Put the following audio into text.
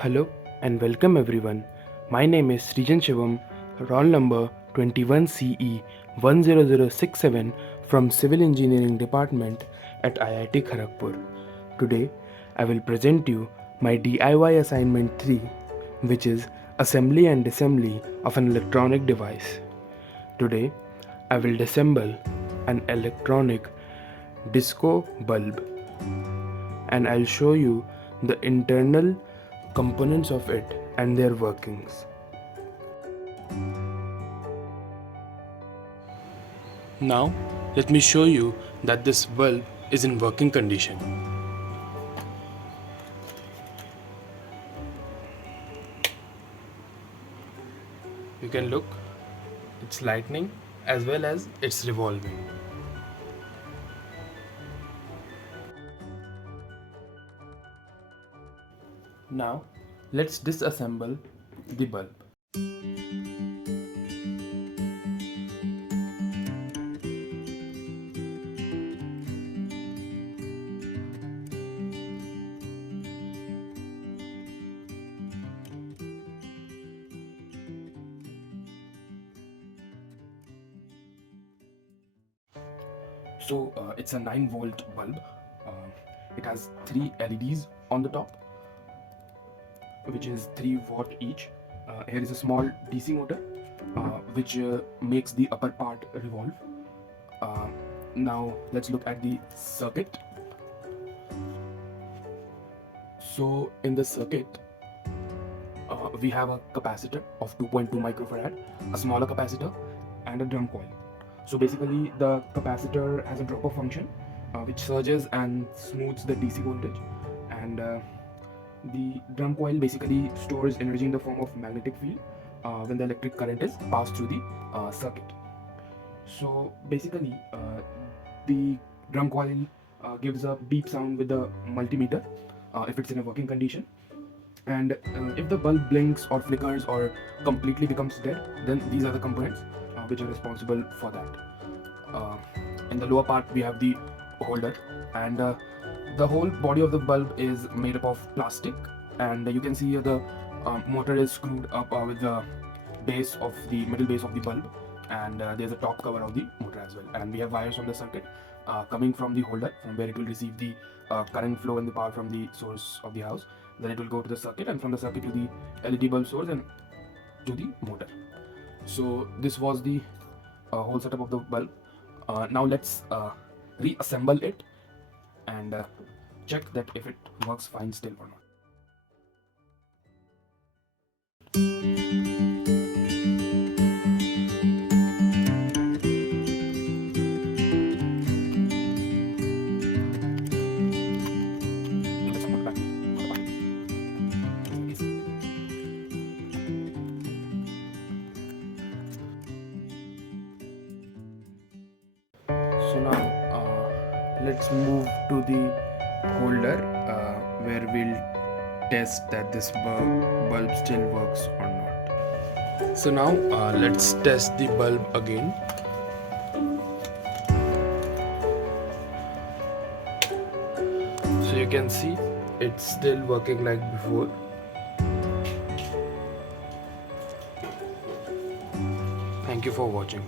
Hello and welcome everyone. My name is Sreejan Shivam, roll number 21CE10067 from Civil Engineering Department at IIT Kharagpur. Today I will present you my DIY assignment 3, which is assembly and disassembly of an electronic device. Today I will disassemble an electronic disco bulb and I'll show you the internal components of it and their workings. Now let me show you that this bulb is in working condition. You can look, it's lightning as well as it's revolving. Now let's disassemble the bulb. So it's a 9-volt bulb. It has 3 LEDs on the top, which is 3 watt each. Here is a small DC motor which makes the upper part revolve. Now let's look at the circuit. So in the circuit we have a capacitor of 2.2 microfarad, a smaller capacitor and a drum coil. So basically the capacitor has a dropper function which surges and smooths the DC voltage, and the drum coil basically stores energy in the form of magnetic field when the electric current is passed through the circuit. So basically the drum coil gives a beep sound with the multimeter if it's in a working condition, and if the bulb blinks or flickers or completely becomes dead, then these are the components which are responsible for that. In the lower part we have the holder, and the whole body of the bulb is made up of plastic, and you can see the motor is screwed up with the middle base of the bulb, and there's a top cover of the motor as well. And we have wires from the circuit coming from the holder, from where it will receive the current flow and the power from the source of the house. Then it will go to the circuit, and from the circuit to the LED bulb source and to the motor. So this was the whole setup of the bulb. Now let's reassemble it and check that if it works fine still or not. So now let's move to the holder where we'll test that this bulb still works or not. So now let's test the bulb again. So you can see it's still working like before. Thank you for watching.